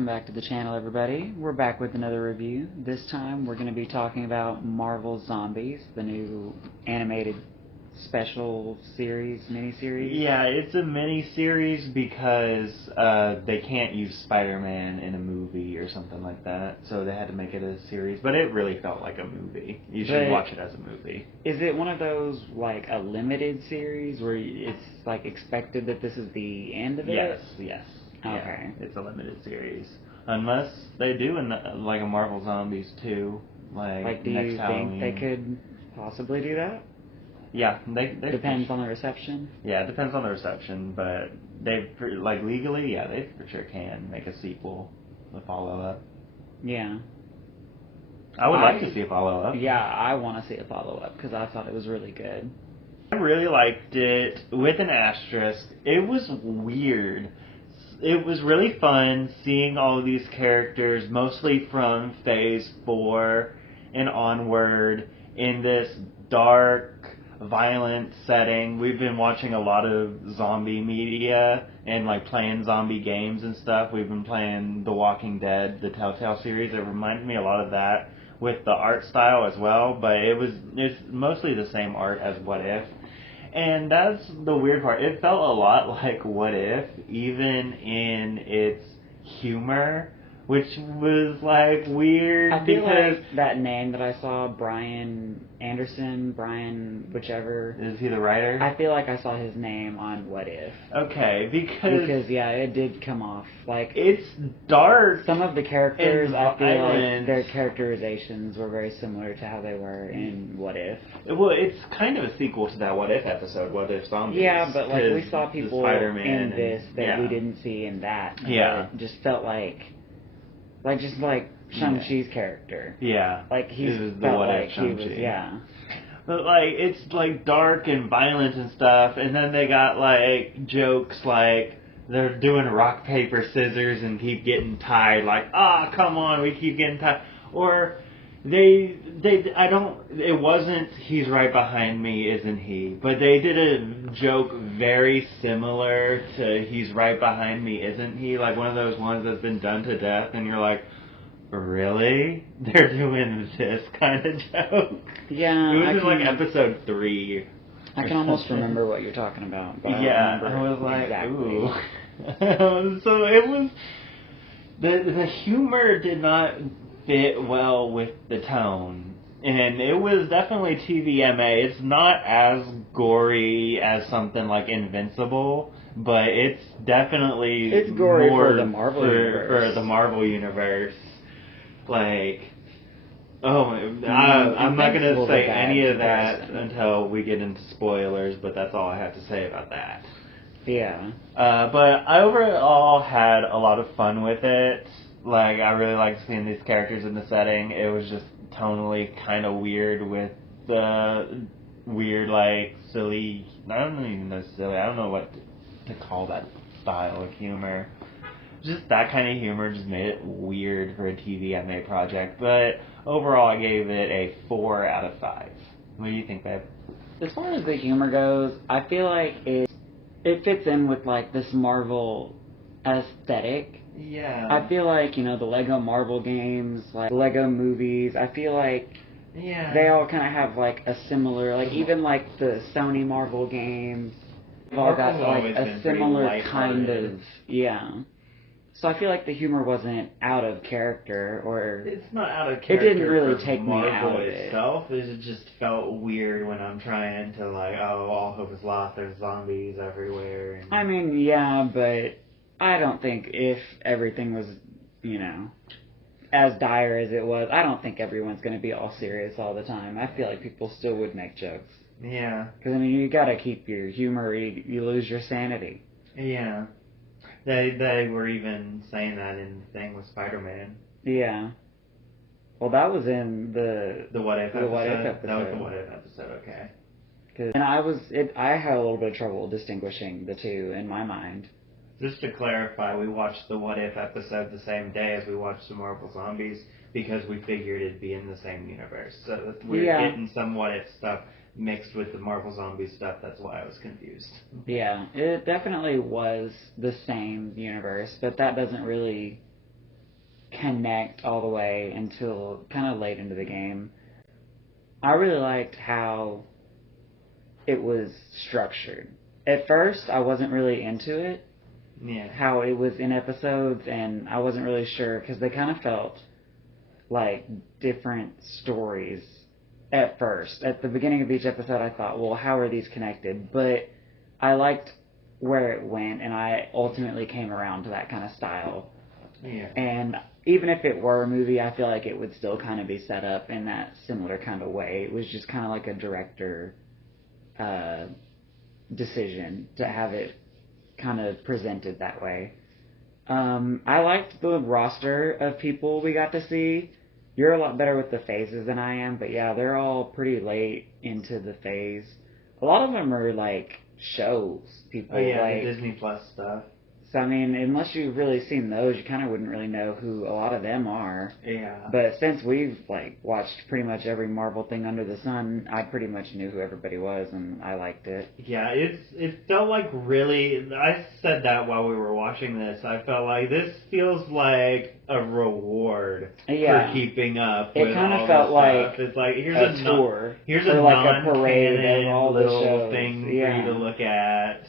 welcome back to the channel, everybody. We're back with another review. This time we're going to be talking about Marvel Zombies, the new animated special series, miniseries. Yeah, it's a miniseries because they can't use Spider-Man in a movie or something like that, so they had to make it a series. But it really felt like a movie. You should watch it as a movie. Is it one of those, like, a limited series where it's, like, expected that this is the end of it? Yes. Okay. Yeah, it's a limited series. Unless they do like a Marvel Zombies 2, like do next you Halloween. think they could possibly do that? Yeah, they depends on the reception. Yeah, it depends on the reception, but they legally, yeah, they for sure can make a sequel, a follow-up. Yeah. I would like to see a follow-up. Yeah, I want to see a follow-up because I thought it was really good. I really liked it, with an asterisk. It was weird. It was really fun seeing all of these characters, mostly from Phase 4 and onward, in this dark, violent setting. We've been watching a lot of zombie media and like playing zombie games and stuff. We've been playing The Walking Dead, the Telltale series. It reminded me a lot of that with the art style as well, but it's mostly the same art as What If. And that's the weird part. It felt a lot like What If, even in its humor, which was like weird. I feel like that name that I saw, Brian Anderson, whichever. Is he the writer? I feel like I saw his name on What If. Okay, because yeah, it did come off like it's dark. Some of the characters, I feel like their characterizations were very similar to how they were in What If. Well, it's kind of a sequel to that What If episode, What If Zombies. Yeah, but like we saw people in this that we didn't see in that. Yeah. It just felt like Shang-Chi's character. Yeah. Like he felt like he was, But like it's like dark and violent and stuff, and then they got like jokes like they're doing rock paper scissors and keep getting tied. Like come on, we keep getting tied. Or it wasn't he's right behind me, isn't he? But they did a joke very similar to he's right behind me, isn't he? Like one of those ones that's been done to death, and you're like, really? They're doing this kind of joke? Yeah. It was in like episode 3. I can almost remember what you're talking about. But yeah, I was like, exactly. Ooh. So it was, the humor did not fit well with the tone. And it was definitely TVMA. It's not as gory as something like Invincible, but it's definitely gory more for the Marvel universe. For the Marvel universe. Like, I'm not going to say any of that until we get into spoilers, but that's all I have to say about that. Yeah. But I overall had a lot of fun with it. Like, I really liked seeing these characters in the setting. It was just tonally kind of weird with the weird, like, silly... I don't even know silly. I don't know what to call that style of humor. Just that kind of humor just made it weird for a TVMA project. But overall, I gave it a 4 out of 5. What do you think, babe? As far as the humor goes, I feel like it fits in with, like, this Marvel aesthetic. Yeah. I feel like, the Lego Marvel games, like Lego movies, I feel like they all kind of have, like, a similar, like, even, like, the Sony Marvel games, they've all got, like, a similar kind of, So I feel like the humor wasn't out of character, or... It's not out of character. It didn't really take me out of itself. It just felt weird when I'm trying to, like, all hope is lost, there's zombies everywhere. And... I mean, yeah, but I don't think if everything was, as dire as it was, I don't think everyone's going to be all serious all the time. I feel like people still would make jokes. Yeah. Because, you got to keep your humor, you lose your sanity. Yeah. They were even saying that in the thing with Spider-Man. Yeah. Well, that was in the What If episode. The What If episode. That was the What If episode. Okay. And I had a little bit of trouble distinguishing the two in my mind. Just to clarify, we watched the What If episode the same day as we watched the Marvel Zombies because we figured it'd be in the same universe. So we're getting some What If stuff mixed with the Marvel Zombie stuff. That's why I was confused. Yeah, it definitely was the same universe, but that doesn't really connect all the way until kind of late into the game. I really liked how it was structured. At first, I wasn't really into it. Yeah. How it was in episodes, and I wasn't really sure because they kind of felt like different stories at first. At the beginning of each episode, I thought, well, how are these connected? But I liked where it went, and I ultimately came around to that kind of style. Yeah. And even if it were a movie, I feel like it would still kind of be set up in that similar kind of way. It was just kind of like a director decision to have it kind of presented that way. I liked the roster of people we got to see. You're a lot better with the phases than I am, but yeah, they're all pretty late into the phase. A lot of them are like shows, people. Oh yeah, like the Disney Plus stuff. So, I mean, unless you've really seen those, you kind of wouldn't really know who a lot of them are. Yeah. But since we've, like, watched pretty much every Marvel thing under the sun, I pretty much knew who everybody was, and I liked it. Yeah, it felt like really... I said that while we were watching this. I felt like this feels like a reward for keeping up with all this stuff. It kind of felt like it's like, here's a tour. Here's a like a parade of all little the shows. thing for you to look at.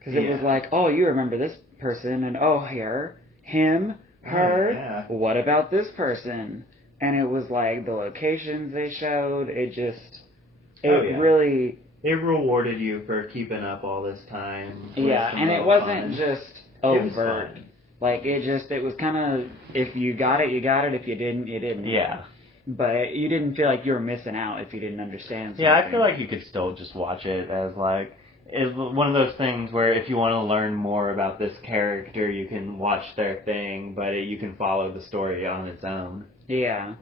Because it was like, oh, you remember this person, and oh, here, him, her, what about this person? And it was like the locations they showed, really... It rewarded you for keeping up all this time. Yeah, and it wasn't just overt. Like, it was kind of, if you got it, you got it, if you didn't, you didn't. Yeah. But you didn't feel like you were missing out if you didn't understand something. Yeah, I feel like you could still just watch it as like... It's one of those things where if you want to learn more about this character, you can watch their thing, but you can follow the story on its own. Yeah.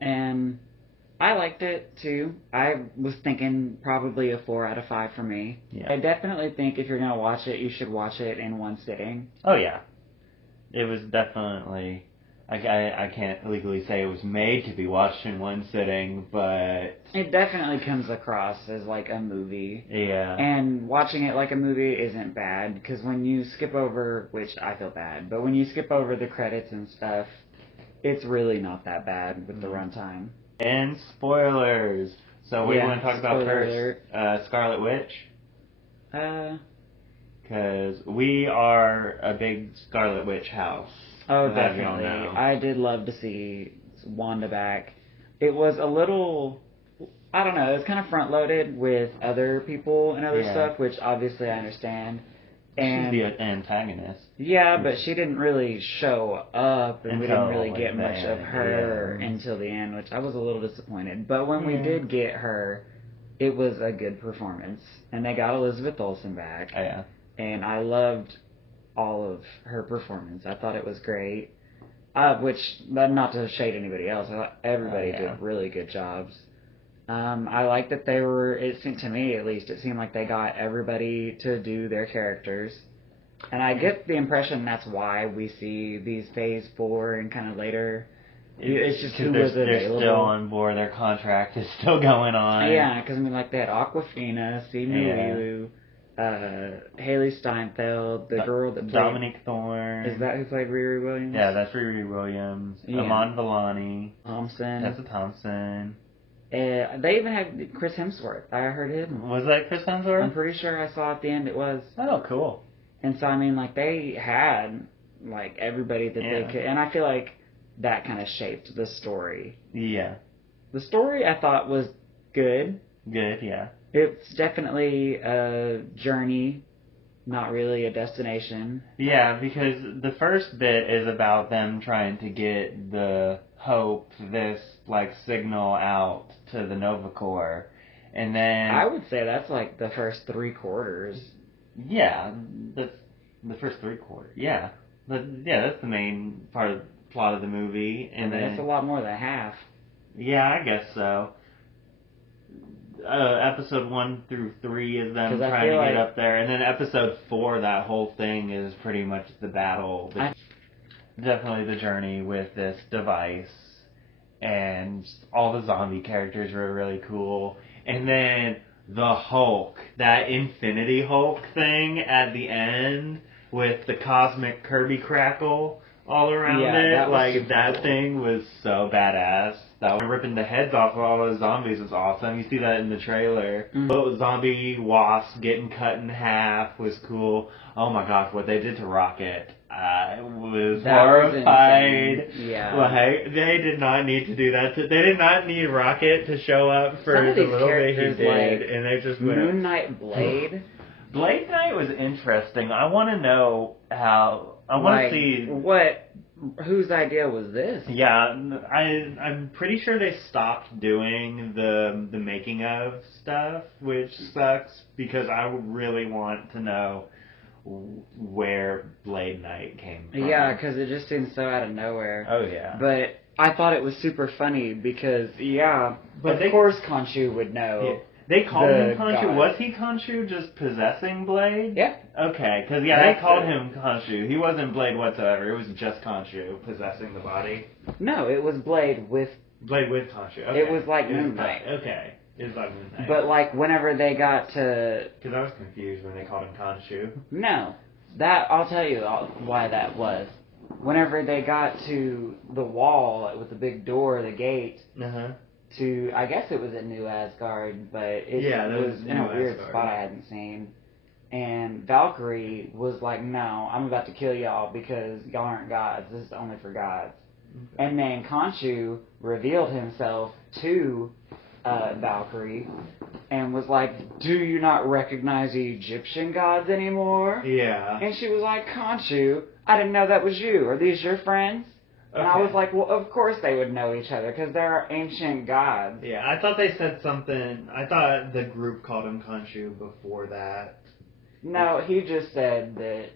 And I liked it, too. I was thinking probably a 4 out of 5 for me. Yeah. I definitely think if you're going to watch it, you should watch it in one sitting. Oh, yeah. It was definitely... I can't legally say it was made to be watched in one sitting, but... It definitely comes across as like a movie. Yeah. And watching it like a movie isn't bad, because when you skip over, which I feel bad, but when you skip over the credits and stuff, it's really not that bad with the runtime. And spoilers! So what do you want to talk about first? Scarlet Witch? Because we are a big Scarlet Witch house. Oh, definitely. I did love to see Wanda back. It was a little, I don't know, it was kind of front-loaded with other people and other stuff, which obviously I understand. And she's the antagonist. Yeah, but she didn't really show up, and we didn't really get much of her until the end, which I was a little disappointed. But when we did get her, it was a good performance. And they got Elizabeth Olsen back. Oh, yeah. And I loved all of her performance. I thought it was great. Which, not to shade anybody else, I thought everybody did really good jobs. I like that they were, it seemed to me at least, it seemed like they got everybody to do their characters. And I get the impression that's why we see these Phase 4 and kind of later. It's just who was available. They're still on board, their contract is still going on. Yeah, because I mean, like they had Awkwafina, Simu Liu, Haley Steinfeld, the girl that played... Dominique Thorne. Is that who played Riri Williams? Yeah, that's Riri Williams. Yeah. Iman Vellani. Thompson. Tessa Thompson. They even had Chris Hemsworth. I heard him. Was that Chris Hemsworth? I'm pretty sure I saw at the end it was. Oh, cool. And so, I mean, like, they had, like, everybody that they could... And I feel like that kind of shaped the story. Yeah. The story, I thought, was good. Good, yeah. It's definitely a journey, not really a destination. Yeah, because the first bit is about them trying to get the Hope, this, like, signal out to the Nova Corps. And then... I would say that's, like, the first 3 quarters. Yeah, that's the first 3 quarters. Yeah. That's the main part of the plot of the movie. And then it's a lot more than half. Yeah, I guess so. Episode 1 through 3 is them trying to get up there, and then episode 4, that whole thing is pretty much the battle. Definitely the journey with this device, and all the zombie characters were really cool. And then the Hulk, that Infinity Hulk thing at the end with the cosmic Kirby crackle all around it. That like, that cool. thing was so badass. That one ripping the heads off of all those zombies was awesome. You see that in the trailer. Little zombie wasp getting cut in half was cool. Oh my gosh, what they did to Rocket. I was horrified. Like, they did not need to do that. They did not need Rocket to show up for the little bit he did. Like, and they just went. Moon Knight Blade. Blade Knight was interesting. I want to know how. I want to see whose idea was this? Yeah, I'm pretty sure they stopped doing the making of stuff, which sucks because I would really want to know where Blade Knight came from. Yeah, because it just seems so out of nowhere. Oh yeah. But I thought it was super funny because of course Khonshu would know. Yeah. They called him Khonshu. God. Was he Khonshu just possessing Blade? Yeah. Okay, because they called him Khonshu. He wasn't Blade whatsoever. It was just Khonshu possessing the body. No, it was Blade with Khonshu. Okay. It was like Moon Knight. Okay. It was like Moon Knight. But like whenever they got to... Because I was confused when they called him Khonshu. No. I'll tell you why that was. Whenever they got to the wall with the big door, the gate... Uh-huh. I guess it was at New Asgard, but it was in a weird spot I hadn't seen. And Valkyrie was like, no, I'm about to kill y'all because y'all aren't gods. This is only for gods. Okay. And then Khonshu revealed himself to Valkyrie and was like, do you not recognize the Egyptian gods anymore? Yeah. And she was like, Khonshu, I didn't know that was you. Are these your friends? And I was like, well, of course they would know each other, because they're ancient gods. Yeah, I thought they said something. I thought the group called him Khonshu before that. No, he just said that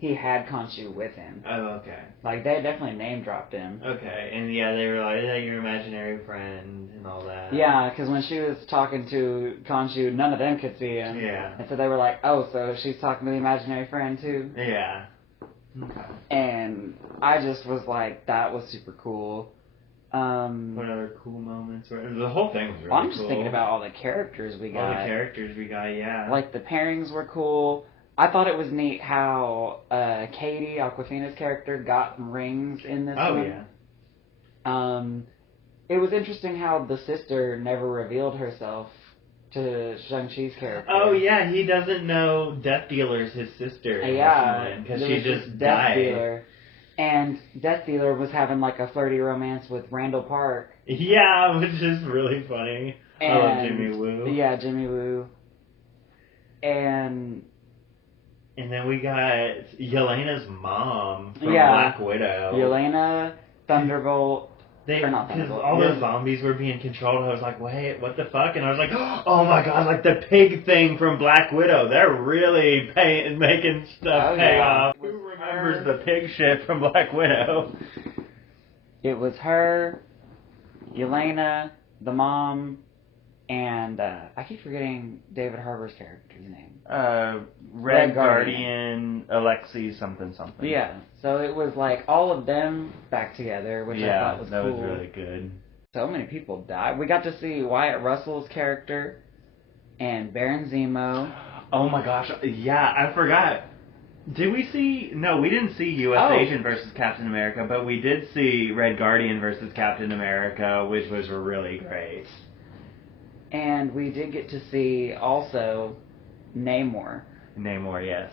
he had Khonshu with him. Oh, okay. Like, they definitely name-dropped him. Okay, and yeah, they were like, yeah, your imaginary friend, and all that. Yeah, because when she was talking to Khonshu, none of them could see him. Yeah. And so they were like, oh, so she's talking to the imaginary friend, too? Yeah. Okay. And I just was like, that was super cool. What other cool moments? The whole thing was really cool. I'm just thinking about all the characters we got. Yeah. Like, the pairings were cool. I thought it was neat how Katie, Awkwafina's character, got rings in this one. Yeah. It was interesting how the sister never revealed herself to Shang-Chi's character. Oh, yeah, he doesn't know Death Dealer's his sister. Yeah. Because she just Death died. Dealer. And Death Dealer was having like a flirty romance with Randall Park. Yeah, which is really funny. I love Jimmy Woo. Yeah, Jimmy Woo. And then we got Yelena's mom from Black Widow. Yelena, Thunderbolt. Because all those zombies were being controlled, I was like, wait, what the fuck? And I was like, oh my god, like the pig thing from Black Widow. They're really making stuff pay off. Who remembers the pig shit from Black Widow? It was her, Yelena, the mom, and I keep forgetting David Harbour's character's name. Red Guardian, Alexei something. Yeah, so it was like all of them back together, which I thought was cool. Yeah, that was really good. So many people died. We got to see Wyatt Russell's character and Baron Zemo. Oh my gosh, yeah, I forgot. Did we see... No, we didn't see U.S. Agent versus Captain America, but we did see Red Guardian versus Captain America, which was really great. And we did get to see also Namor. Namor, yes.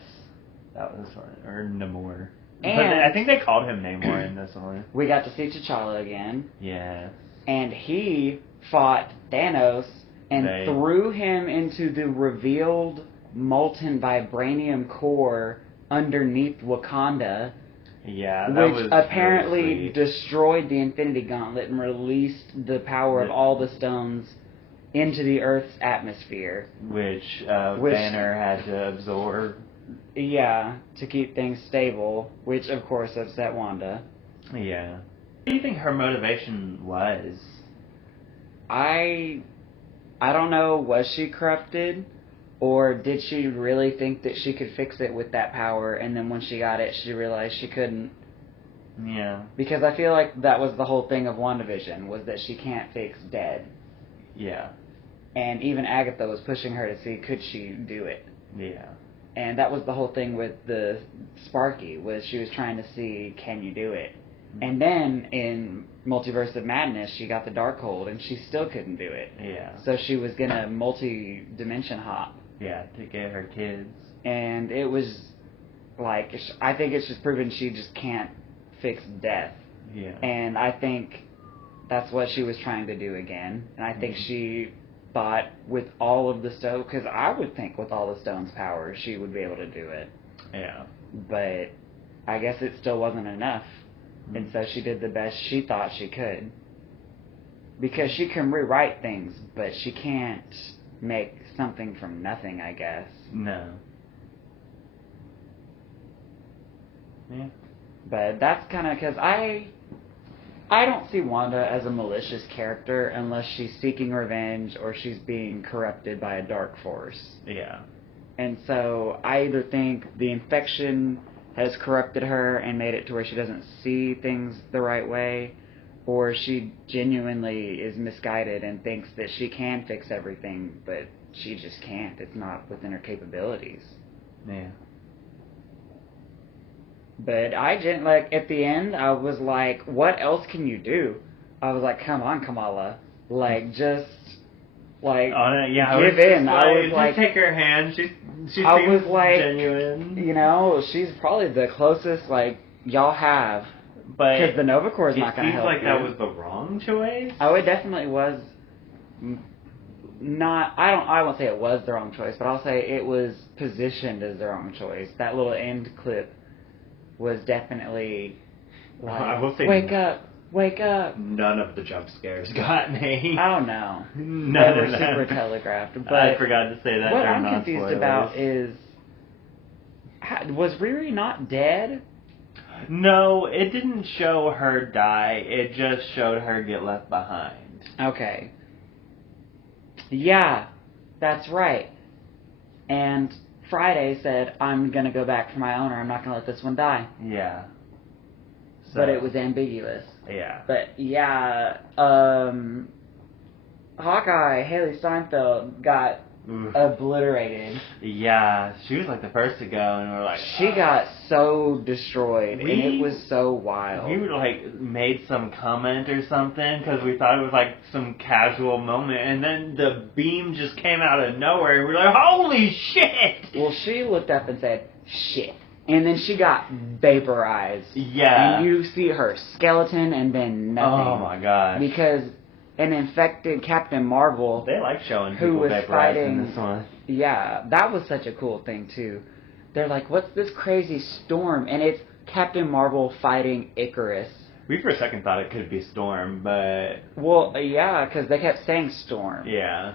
That was fun. Or Namor. And but I think they called him Namor in this one. We got to see T'Challa again. Yes. And he fought Thanos and threw him into the revealed molten vibranium core underneath Wakanda. Yeah, that was which apparently really destroyed the Infinity Gauntlet and released the power of all the stones into the Earth's atmosphere. Which Banner had to absorb. Yeah, to keep things stable, which of course upset Wanda. Yeah. What do you think her motivation was? I don't know, was she corrupted? Or did she really think that she could fix it with that power, and then when she got it, she realized she couldn't? Yeah. Because I feel like that was the whole thing of WandaVision, was that she can't fix dead. Yeah. And even Agatha was pushing her to see, could she do it? Yeah. And that was the whole thing with the Sparky, was she was trying to see, can you do it? And then in Multiverse of Madness, she got the Darkhold, and she still couldn't do it. Yeah. So she was going to multi-dimension hop. Yeah, to get her kids. And it was like, I think it's just proven she just can't fix death. Yeah. And I think that's what she was trying to do again. And I think she thought with all of the stones, because I would think with all the stone's power, she would be able to do it. Yeah. But I guess it still wasn't enough. And so she did the best she thought she could. Because she can rewrite things, but she can't make something from nothing, I guess. No. Yeah. But that's kind of because I don't see Wanda as a malicious character unless she's seeking revenge or she's being corrupted by a dark force. Yeah. And so I either think the infection has corrupted her and made it to where she doesn't see things the right way, or she genuinely is misguided and thinks that she can fix everything, but she just can't. It's not within her capabilities. Yeah. But at the end, I was like, what else can you do? I was like, come on, Kamala. Like, just, like, give in. I was like, take her hand. She I seems was like, genuine. You know, she's probably the closest, like, y'all have. But because the Nova Corps is not going to help it seems like that was the wrong choice. Oh, it definitely was not, I won't say it was the wrong choice, but I'll say it was positioned as the wrong choice. That little end clip was definitely like, I will say wake up. None of the jump scares got me. Oh no. None they were of them. super telegraphed. But I forgot to say that. What I'm confused about is, was Riri not dead? No, it didn't show her die. It just showed her get left behind. Okay. Yeah, that's right. And Friday said, I'm going to go back for my owner. I'm not going to let this one die. Yeah. So, but it was ambiguous. Yeah. But yeah, Hawkeye, Haley Steinfeld got obliterated. Yeah, she was like the first to go, and we're like, she got so destroyed, and it was so wild. We were like made some comment or something because we thought it was like some casual moment, and then the beam just came out of nowhere, and we're like, holy shit! Well, she looked up and said, shit. And then she got vaporized. Yeah. And you see her skeleton and then nothing. Oh my gosh. Because an infected Captain Marvel. They like showing who people was vaporized fighting in this one. Yeah, that was such a cool thing too. They're like, what's this crazy storm? And it's Captain Marvel fighting Icarus. We for a second thought it could be Storm, but... Well, yeah, because they kept saying Storm. Yeah.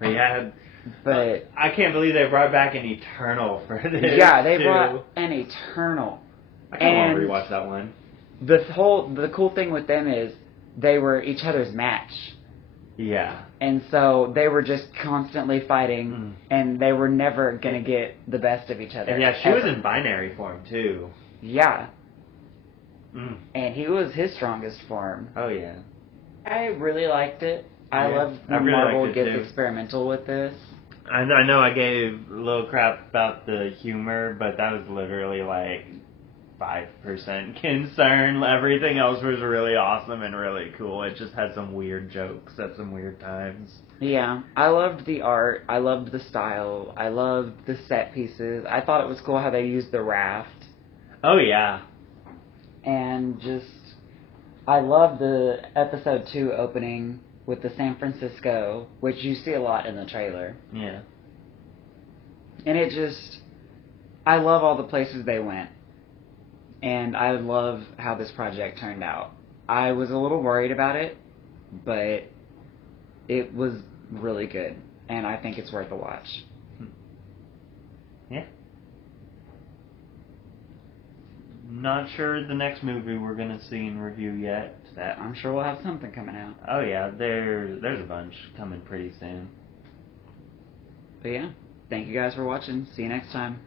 But yeah... But I can't believe they brought back an Eternal for this. Yeah, they brought an Eternal. I kind of want to rewatch that one. The cool thing with them is they were each other's match. Yeah. And so they were just constantly fighting, and they were never going to get the best of each other. And yeah, she was in binary form, too. Yeah. And he was his strongest form. Oh, yeah. I really liked it. I love when Marvel gets experimental with this. I know I gave a little crap about the humor, but that was literally like 5% concern. Everything else was really awesome and really cool. It just had some weird jokes at some weird times. Yeah, I loved the art. I loved the style. I loved the set pieces. I thought it was cool how they used the raft. Oh, yeah. And just, I love the episode 2 opening with the San Francisco, which you see a lot in the trailer. Yeah. And it just, I love all the places they went. And I love how this project turned out. I was a little worried about it, but it was really good. And I think it's worth a watch. Yeah. Not sure the next movie we're going to see and review yet. I'm sure we'll have something coming out. Oh yeah, there's a bunch coming pretty soon. But yeah, thank you guys for watching. See you next time.